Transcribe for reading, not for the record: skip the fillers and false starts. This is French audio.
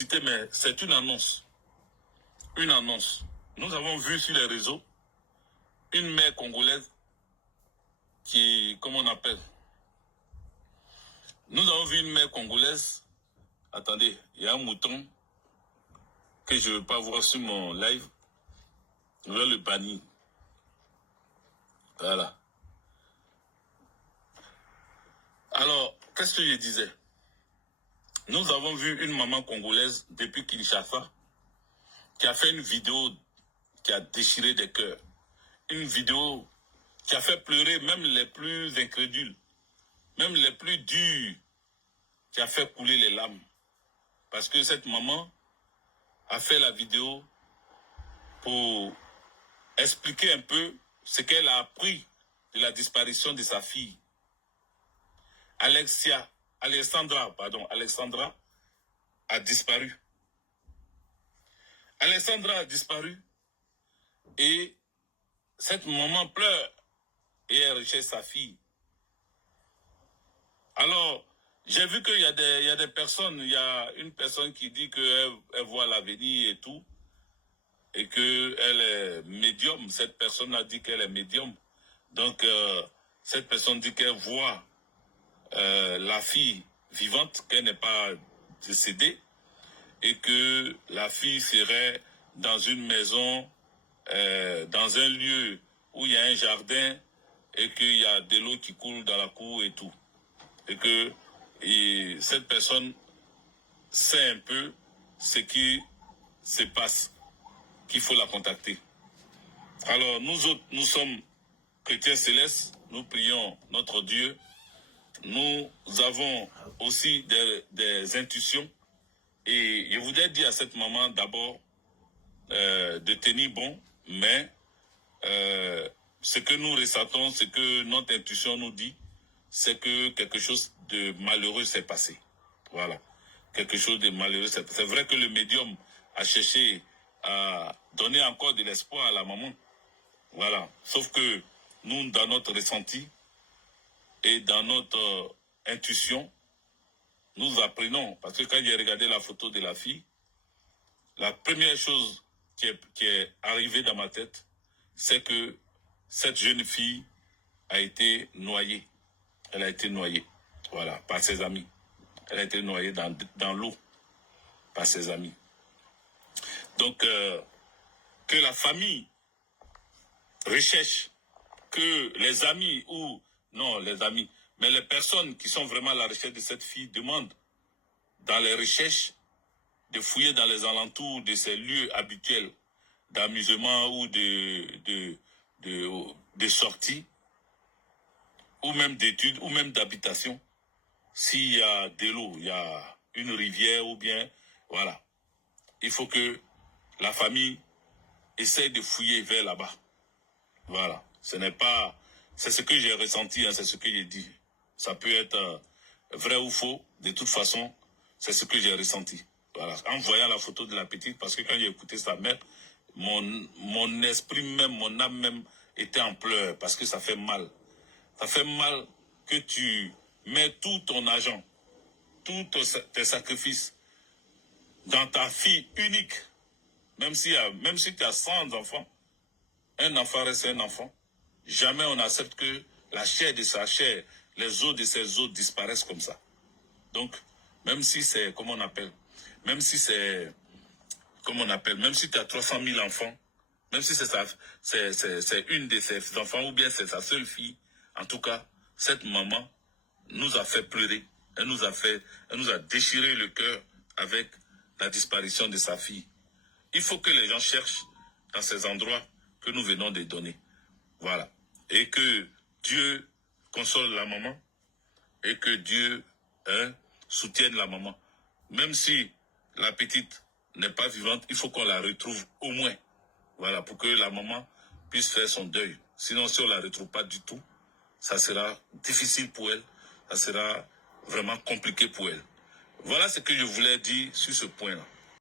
Mais c'est une annonce. Une annonce. Nous avons vu sur les réseaux une mère congolaise qui, comment on appelle? Nous avons vu une mère congolaise. Attendez, il y a un mouton que je ne veux pas voir sur mon live. Je vais le bannir. Voilà. Alors, qu'est-ce que je disais? Nous avons vu une maman congolaise depuis Kinshasa qui a fait une vidéo qui a déchiré des cœurs. Une vidéo qui a fait pleurer même les plus incrédules, même les plus durs, qui a fait couler les larmes. Parce que cette maman a fait la vidéo pour expliquer un peu ce qu'elle a appris de la disparition de sa fille. Alexandra a disparu. Alexandra a disparu et cette maman pleure et elle recherche sa fille. Alors, j'ai vu qu'il y a des personnes, il y a une personne qui dit qu'elle voit l'avenir et tout, et qu'elle est médium. Cette personne a dit qu'elle est médium. Donc, cette personne dit qu'elle voit la fille vivante, qu'elle n'est pas décédée, et que la fille serait dans une maison, dans un lieu où il y a un jardin, et qu'il y a de l'eau qui coule dans la cour et tout. Et que cette personne sait un peu ce qui se passe, qu'il faut la contacter. Alors, nous autres, nous sommes chrétiens célestes, nous prions notre Dieu. Nous avons aussi des intuitions. Et je voudrais dire à cette maman d'abord de tenir bon, mais ce que nous ressentons, ce que notre intuition nous dit, c'est que quelque chose de malheureux s'est passé. Voilà. Quelque chose de malheureux s'est passé. C'est vrai que le médium a cherché à donner encore de l'espoir à la maman. Voilà. Sauf que nous, dans notre ressenti et dans notre intuition, nous apprenons. Parce que quand j'ai regardé la photo de la fille, la première chose qui est arrivée dans ma tête, c'est que cette jeune fille a été noyée. Elle a été noyée, voilà, par ses amis. Elle a été noyée dans l'eau par ses amis. Donc, que la famille recherche, que les amis non les amis, mais les personnes qui sont vraiment à la recherche de cette fille demandent dans les recherches de fouiller dans les alentours de ces lieux habituels d'amusement ou de sortie, ou même d'études, ou même d'habitation. S'il y a de l'eau, il y a une rivière ou bien, voilà. Il faut que la famille essaye de fouiller vers là-bas. Voilà. C'est ce que j'ai ressenti, hein, c'est ce que j'ai dit. Ça peut être vrai ou faux. De toute façon, c'est ce que j'ai ressenti. Voilà. En voyant la photo de la petite, parce que quand j'ai écouté sa mère, mon esprit même, mon âme même était en pleurs parce que ça fait mal. Ça fait mal que tu mets tout ton argent, tous tes sacrifices dans ta fille unique. Même si tu as 100 enfants, un enfant reste un enfant. Jamais on accepte que la chair de sa chair, les os de ses os disparaissent comme ça. Donc, même si c'est, même si tu as 300 000 enfants, même si c'est une de ses enfants ou bien c'est sa seule fille, en tout cas, cette maman nous a fait pleurer. Elle nous a déchiré le cœur avec la disparition de sa fille. Il faut que les gens cherchent dans ces endroits que nous venons de donner. Voilà. Et que Dieu console la maman et que Dieu soutienne la maman. Même si la petite n'est pas vivante, il faut qu'on la retrouve au moins. Voilà, pour que la maman puisse faire son deuil. Sinon, si on ne la retrouve pas du tout, ça sera difficile pour elle. Ça sera vraiment compliqué pour elle. Voilà ce que je voulais dire sur ce point-là.